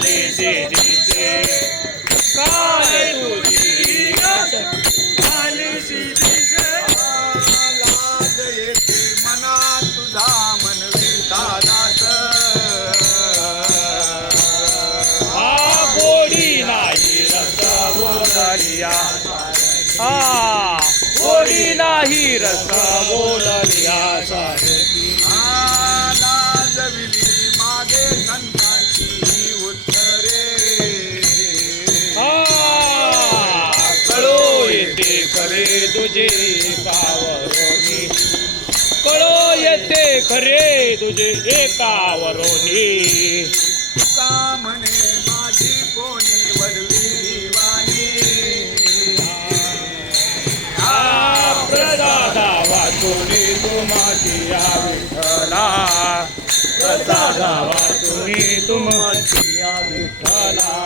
दिसे दिसे काल तुझी झालीशी दिसे लाज नाही रस बोलरिया हा नाही रस बोलरिया सारखी हा लाज विली मागे संत खरे तुझे एकावरोनी कळो येते खरे तुझे एकावरोनी म्हणे माझी कोणी वडवी दिवाणी. हा प्रदादा वाचुनी तुमाची या विठ्ठला. प्रदादा वाचुनी तुमाची या विठ्ठला.